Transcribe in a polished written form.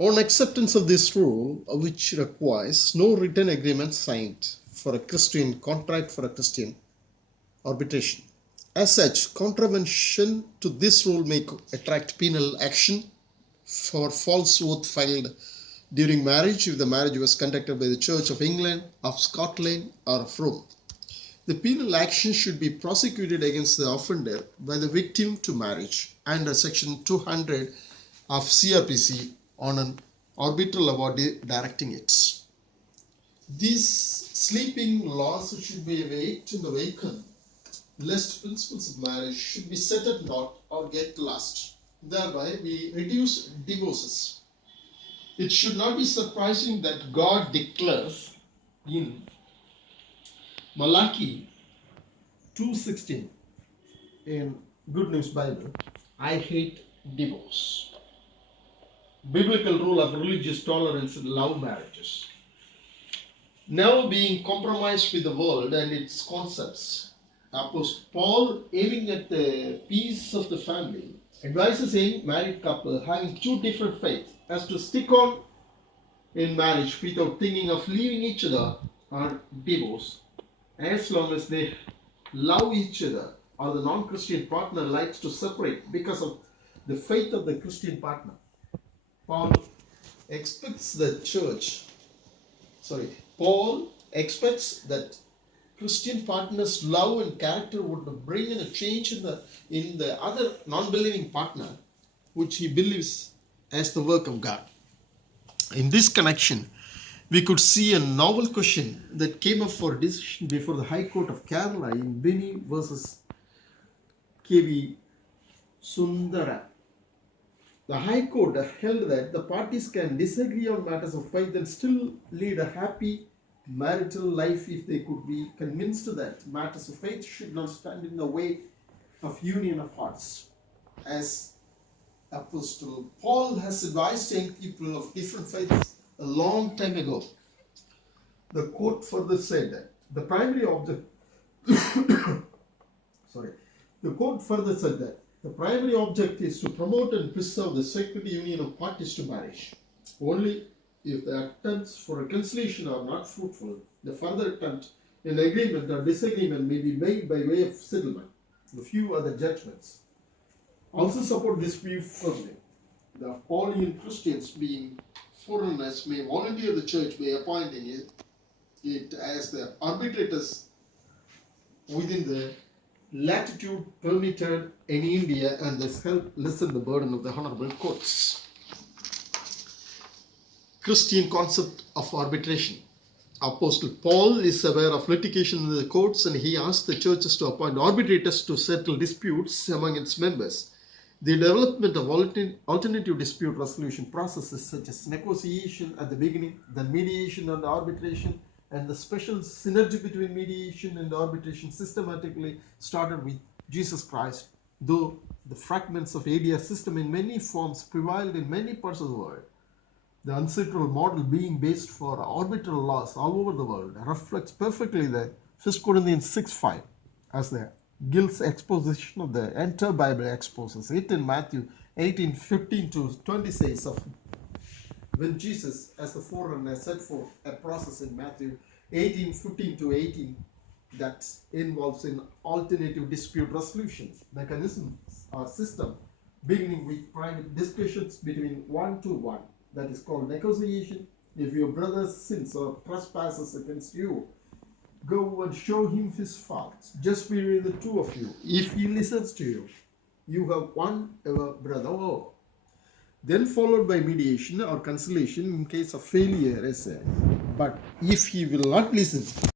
On acceptance of this rule, which requires no written agreement signed for a Christian contract for a Christian arbitration. As such, contravention to this rule may attract penal action for false oath filed during marriage if the marriage was conducted by the Church of England, of Scotland, or of Rome. The penal action should be prosecuted against the offender by the victim to marriage under Section 200 of CRPC on an arbitral award directing it. These sleeping laws should be awaked in the waken, lest principles of marriage should be set at naught or get lost. Thereby we reduce divorces. It should not be surprising that God declares in Malachi 2:16 in Good News Bible, I hate divorce. Biblical rule of religious tolerance in love marriages. Never being compromised with the world and its concepts. Apostle Paul, aiming at the peace of the family, advises a married couple having two different faiths as to stick on in marriage without thinking of leaving each other or divorce, as long as they love each other or the non-Christian partner likes to separate because of the faith of the Christian partner. Paul expects that Christian partners' love and character would bring in a change in the other non-believing partner, which he believes as the work of God. In this connection, we could see a novel question that came up for decision before the High Court of Kerala in Bini versus K.V. Sundara. The High Court held that the parties can disagree on matters of faith and still lead a happy marital life if they could be convinced that matters of faith should not stand in the way of union of hearts. As Apostle Paul has advised young people of different faiths a long time ago. The court further said that the primary object the primary object is to promote and preserve the sacred union of parties to marriage. Only if the attempts for reconciliation are not fruitful, the further attempt in agreement or disagreement may be made by way of settlement. A few other judgments also support this view firmly. The Pauline Christians, being foreigners, may volunteer the church by appointing it as the arbitrators within the latitude permitted in India, and thus help lessen the burden of the honorable courts. Christian concept of arbitration. Apostle Paul is aware of litigation in the courts, and he asked the churches to appoint arbitrators to settle disputes among its members. The development of alternative dispute resolution processes such as negotiation at the beginning, then mediation and arbitration, and the special synergy between mediation and arbitration systematically started with Jesus Christ, though the fragments of ADR system in many forms prevailed in many parts of the world. The ancestral model being based for arbitral laws all over the world reflects perfectly the 1 Corinthians 6:5 as the Gill's exposition of the entire Bible exposes it in Matthew 18:15-20 says of when Jesus as the forerunner set forth a process in Matthew 18:15-18 that involves in alternative dispute resolutions mechanisms or system beginning with private discussions between one to one, that is called negotiation. If your brother sins or trespasses against you, go and show him his faults just between the two of you. If he listens to you, you have won your brother over. Then followed by mediation or conciliation in case of failure, but if he will not listen,